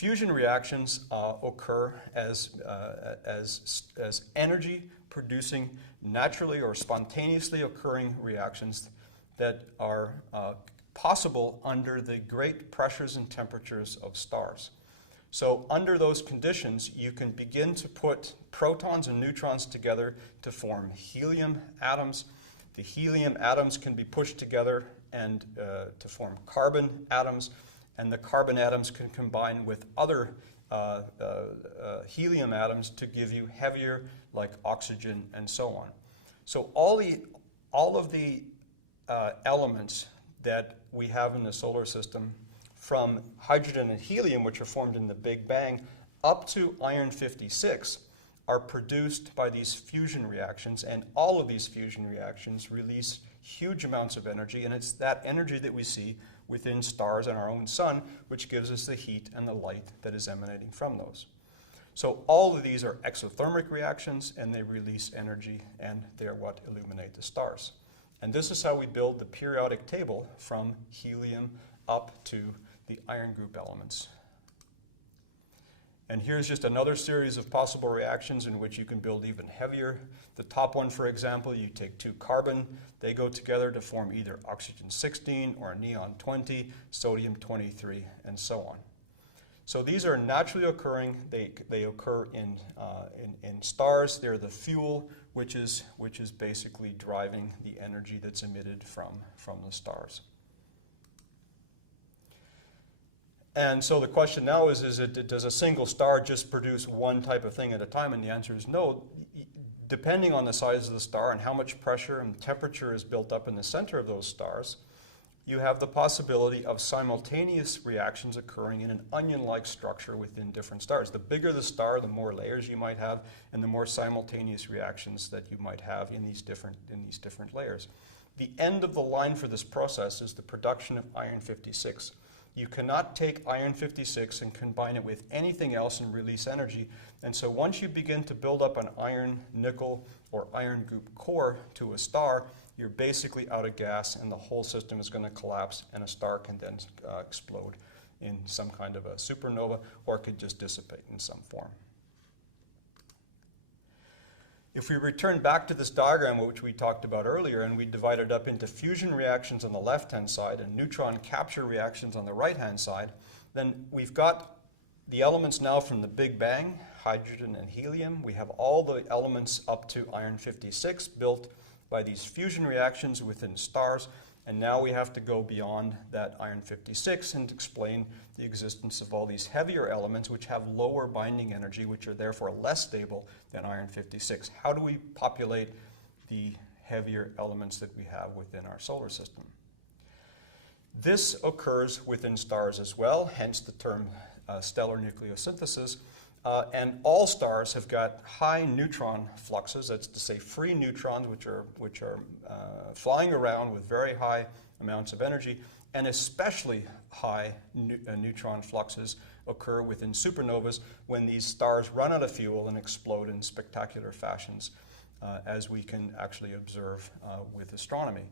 Fusion reactions occur as energy producing naturally or spontaneously occurring reactions that are possible under the great pressures and temperatures of stars. So under those conditions, you can begin to put protons and neutrons together to form helium atoms. The helium atoms can be pushed together and to form carbon atoms, and the carbon atoms can combine with other helium atoms to give you heavier, like oxygen and so on. So all of the elements that we have in the solar system, from hydrogen and helium, which are formed in the Big Bang, up to iron-56, are produced by these fusion reactions, and all of these fusion reactions release huge amounts of energy, and it's that energy that we see within stars and our own sun, which gives us the heat and the light that is emanating from those. So all of these are exothermic reactions, and they release energy, and they're what illuminate the stars. And this is how we build the periodic table from helium up to the iron group elements. And here's just another series of possible reactions in which you can build even heavier. The top one, for example, you take two carbon, they go together to form either oxygen-16 or neon-20, sodium-23, and so on. So these are naturally occurring. They occur in stars. They're the fuel, which is basically driving the energy that's emitted from the stars. And so the question now is does a single star just produce one type of thing at a time? And the answer is no. Depending on the size of the star and how much pressure and temperature is built up in the center of those stars, you have the possibility of simultaneous reactions occurring in an onion-like structure within different stars. The bigger the star, the more layers you might have, and the more simultaneous reactions that you might have in these different layers. The end of the line for this process is the production of iron-56. You cannot take iron-56 and combine it with anything else and release energy. And so once you begin to build up an iron, nickel, or iron group core to a star, you're basically out of gas, and the whole system is going to collapse, and a star can then explode in some kind of a supernova, or it could just dissipate in some form. If we return back to this diagram which we talked about earlier, and we divide it up into fusion reactions on the left-hand side and neutron capture reactions on the right-hand side, then we've got the elements now from the Big Bang, hydrogen and helium. We have all the elements up to iron-56 built by these fusion reactions within stars, and now we have to go beyond that iron-56 and explain the existence of all these heavier elements which have lower binding energy, which are therefore less stable than iron-56. How do we populate the heavier elements that we have within our solar system? This occurs within stars as well, hence the term stellar nucleosynthesis. And all stars have got high neutron fluxes, that's to say free neutrons, which are flying around with very high amounts of energy, and especially high neutron fluxes occur within supernovas when these stars run out of fuel and explode in spectacular fashions, as we can actually observe with astronomy.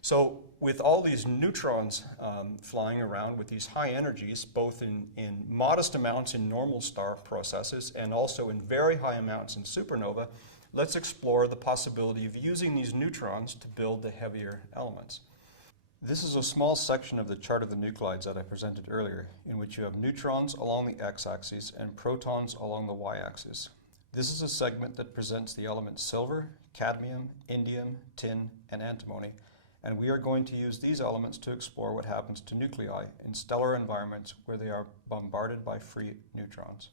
So with all these neutrons flying around with these high energies, both in modest amounts in normal star processes and also in very high amounts in supernova, let's explore the possibility of using these neutrons to build the heavier elements. This is a small section of the chart of the nuclides that I presented earlier, in which you have neutrons along the x-axis and protons along the y-axis. This is a segment that presents the elements silver, cadmium, indium, tin, and antimony. And we are going to use these elements to explore what happens to nuclei in stellar environments where they are bombarded by free neutrons.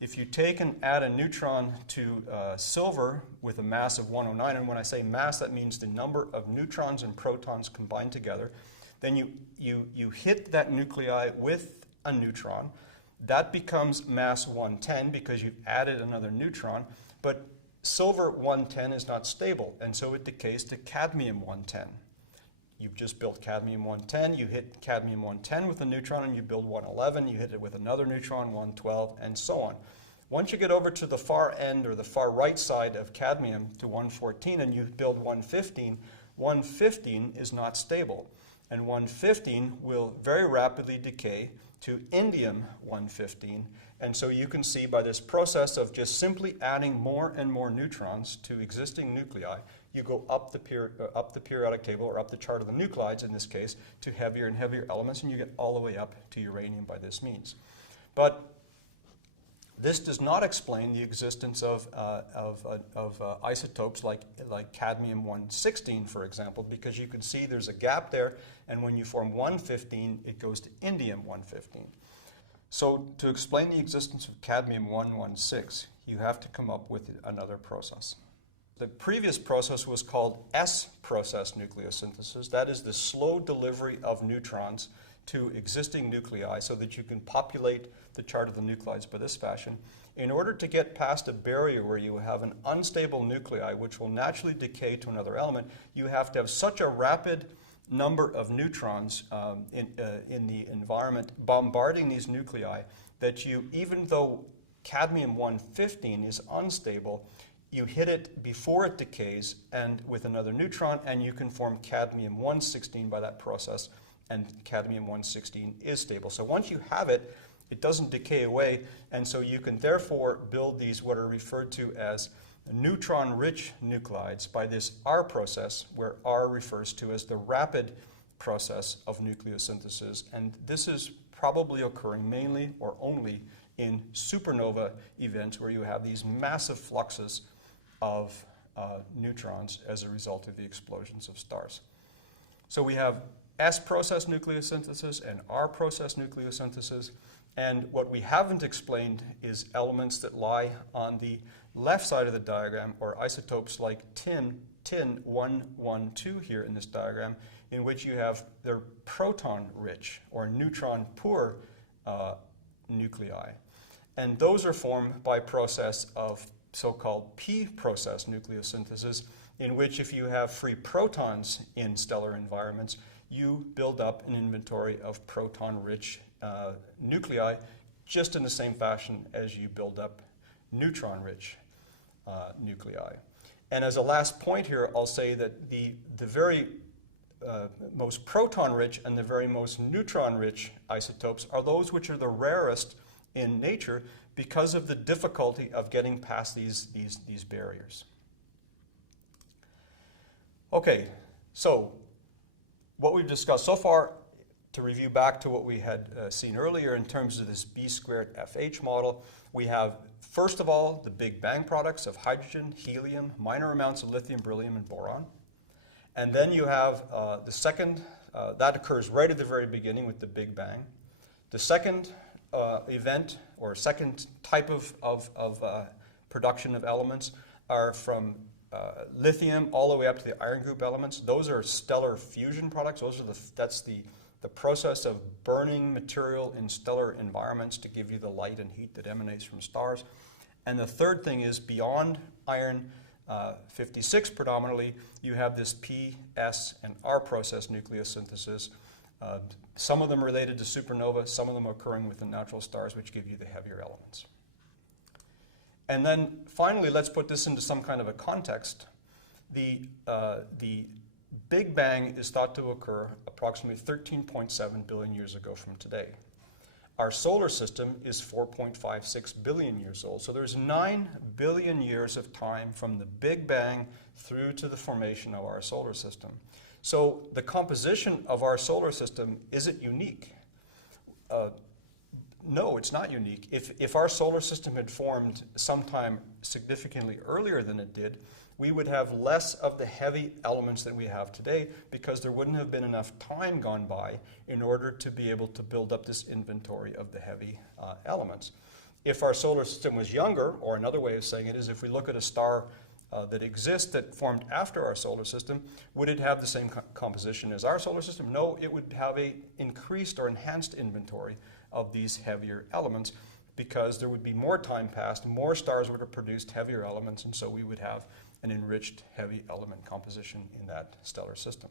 If you take and add a neutron to silver with a mass of 109, and when I say mass, that means the number of neutrons and protons combined together, then you hit that nuclei with a neutron. That becomes mass 110 because you've added another neutron, but silver 110 is not stable, and so it decays to cadmium 110. You've just built cadmium 110, you hit cadmium 110 with a neutron, and you build 111, you hit it with another neutron, 112, and so on. Once you get over to the far end or the far right side of cadmium to 114 and you build 115, 115 is not stable. and 115 will very rapidly decay to indium-115. And so you can see by this process of just simply adding more and more neutrons to existing nuclei, you go up the periodic table, or up the chart of the nuclides in this case, to heavier and heavier elements, and you get all the way up to uranium by this means. But this does not explain the existence of isotopes like cadmium-116, for example, because you can see there's a gap there, and when you form 115, it goes to indium-115. So to explain the existence of cadmium-116, you have to come up with another process. The previous process was called S-process nucleosynthesis. That is the slow delivery of neutrons to existing nuclei so that you can populate the chart of the nuclides by this fashion. In order to get past a barrier where you have an unstable nuclei which will naturally decay to another element, you have to have such a rapid number of neutrons in the environment bombarding these nuclei that you, even though cadmium-115 is unstable, you hit it before it decays and with another neutron, and you can form cadmium-116 by that process, and cadmium-116 is stable. So once you have it, it doesn't decay away, and so you can therefore build these what are referred to as neutron-rich nuclides by this R process, where R refers to as the rapid process of nucleosynthesis, and this is probably occurring mainly or only in supernova events where you have these massive fluxes of neutrons as a result of the explosions of stars. So we have S-process nucleosynthesis and R-process nucleosynthesis, and what we haven't explained is elements that lie on the left side of the diagram, or isotopes like tin-112 here in this diagram, in which you have their proton-rich or neutron-poor nuclei. And those are formed by process of so-called P-process nucleosynthesis, in which if you have free protons in stellar environments, you build up an inventory of proton-rich nuclei just in the same fashion as you build up neutron-rich nuclei. And as a last point here, I'll say that the very most proton-rich and the very most neutron-rich isotopes are those which are the rarest in nature because of the difficulty of getting past these barriers. Okay, so what we've discussed so far, to review back to what we had seen earlier in terms of this B squared FH model, we have, first of all, the Big Bang products of hydrogen, helium, minor amounts of lithium, beryllium, and boron. And then you have the second, that occurs right at the very beginning with the Big Bang. The second event, or second type of production of elements, are from lithium all the way up to the iron group elements. Those are stellar fusion products. That's the process of burning material in stellar environments to give you the light and heat that emanates from stars. And the third thing is, beyond iron 56 predominantly, you have this P, S, and R process nucleosynthesis. Some of them related to supernova, some of them occurring within natural stars, which give you the heavier elements. And then finally, let's put this into some kind of a context. The Big Bang is thought to occur approximately 13.7 billion years ago from today. Our solar system is 4.56 billion years old. So there's 9 billion years of time from the Big Bang through to the formation of our solar system. So the composition of our solar system, is it unique? No, it's not unique. If our solar system had formed sometime significantly earlier than it did, we would have less of the heavy elements that we have today, because there wouldn't have been enough time gone by in order to be able to build up this inventory of the heavy elements. If our solar system was younger, or another way of saying it is, if we look at a star that exists that formed after our solar system, would it have the same composition as our solar system? No, it would have an increased or enhanced inventory of these heavier elements, because there would be more time passed, more stars would have produced heavier elements, and so we would have an enriched heavy element composition in that stellar system.